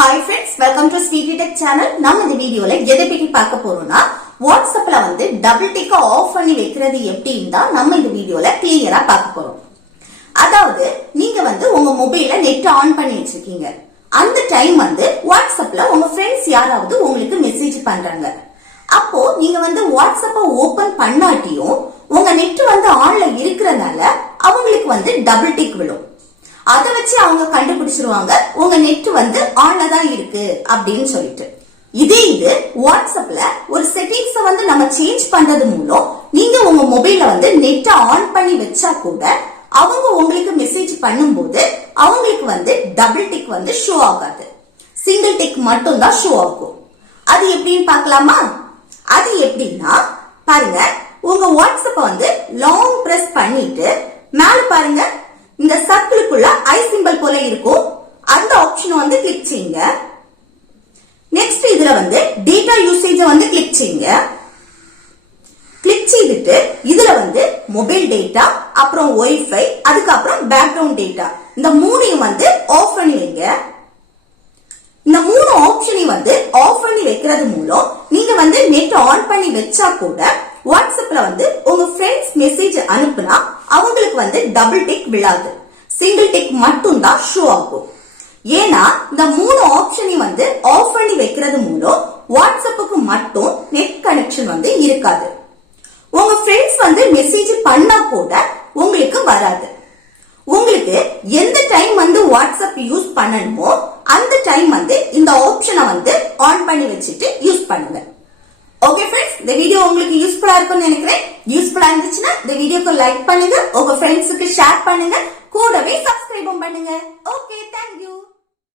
Hi friends, welcome to Sweetie Tech channel. நம்ம இந்த வீடியோல எதை பத்தி பார்க்க போறோம்னா வாட்ஸ்அப்ல வந்து டபுள் டிக் ஆஃப் பண்ணி வைக்கிறது எப்படின்னு தான் நம்ம இந்த வீடியோல கிளியரா பார்க்க போறோம். அதாவது நீங்க வந்து உங்க மொபைல்ல நெட் ஆன் பண்ணி வச்சிருக்கீங்க. அந்த டைம் வந்து வாட்ஸ்அப்ல உங்க ஃப்ரெண்ட்ஸ் யாராவது உங்களுக்கு மெசேஜ் பண்றாங்க. அப்போ நீங்க வந்து வாட்ஸ்அப்ப ஓபன் பண்ணாட்டியும் உங்க நெட் வந்து ஆன்ல இருக்கறனால அவங்களுக்கு வந்து டபுள் டிக் விழும். அத வச்சு அவங்க கண்டுபிடிச்சிருவாங்க உங்க நெட் வந்து ஆன்ல தான் இருக்கு அப்படின்னு சொல்லிட்டு. இது வாட்ஸ்அப்ல ஒரு செட்டிங்ஸ் வந்து நம்ம சேஞ்ச் பண்றது மூலம் நீங்க உங்க மொபைல்ல வந்து நெட் ஆன் பண்ணி வச்சா கூட அவங்க உங்களுக்கு மெசேஜ் பண்ணும்போது அவங்களுக்கு வந்து டபுள் டிக் வந்து ஷோ ஆகாது, சிங்கிள் டிக் மட்டும் தான் ஷோ ஆகும். அது எப்படின்னு பார்க்கலாமா? அது எப்படின்னா பாருங்க, உங்க வாட்ஸ்அப்ப வந்து லாங் பிரஸ் பண்ணிட்டு மேல பாருங்க, இந்த சர்க்கிளுக்குள்ள ஐ சிம்பல் போல இருக்கும், அந்த ஆப்ஷன் வந்து கிளிக் செய்யுங்க. நெக்ஸ்ட் இதுல வந்து டேட்டா யூசேஜ் வந்து கிளிக் செய்யுங்க. கிளிக் செய்துட்டு இதுல வந்து மொபைல் டேட்டா, அப்புறம் வைஃபை, அதுக்கப்புறம் பேக்ரவுண்ட் டேட்டா, இந்த மூணையும் வந்து ஆஃப் பண்ணி வைங்க. இந்த மூணு ஆப்ஷனையும் வந்து ஆஃப் பண்ணி வைக்கிறது மூலம் நீங்க வந்து நெட் ஆன் பண்ணி வச்சா கூட வாட்ஸ்அப்ல வந்து உங்க ஃப்ரெண்ட்ஸ் மெசேஜ் அனுப்புனா அவங்களுக்கு வந்து டபுள் டிக் விழாது, சிங்கிள் டிக் மட்டும் தான் ஷோ ஆகும். ஏன்னா இந்த மூணு ஆப்ஷனையும் வந்து ஆஃப் பண்ணி வைக்கிறது மூலம் வாட்ஸ்அப்புக்கு மட்டும் நெட் கனெக்ஷன் வந்து இருக்காது. உங்க ஃப்ரெண்ட்ஸ் வந்து மெசேஜ் பண்ணா கூட உங்களுக்கு வராது. உங்களுக்கு எந்த டைம் வந்து வாட்ஸ்அப் யூஸ் பண்ணணுமோ அந்த டைம் வந்து இந்த ஆப்ஷனை வந்து ஆன் பண்ணி வச்சுட்டு யூஸ் பண்ணுங்க. ஓகே ஃப்ரெண்ட்ஸ், இந்த வீடியோ உங்களுக்கு யூஸ்ஃபுல்லா இருக்கும்னு நினைக்கிறேன். யூஸ்ஃபுல்லா இருந்துச்சுன்னா இந்த வீடியோக்கு லைக் பண்ணுங்க, உங்க ஃப்ரெண்ட்ஸுக்கு ஷேர் பண்ணுங்க, கூடவே சப்ஸ்கிரைபும் பண்ணுங்க. Okay, thank you.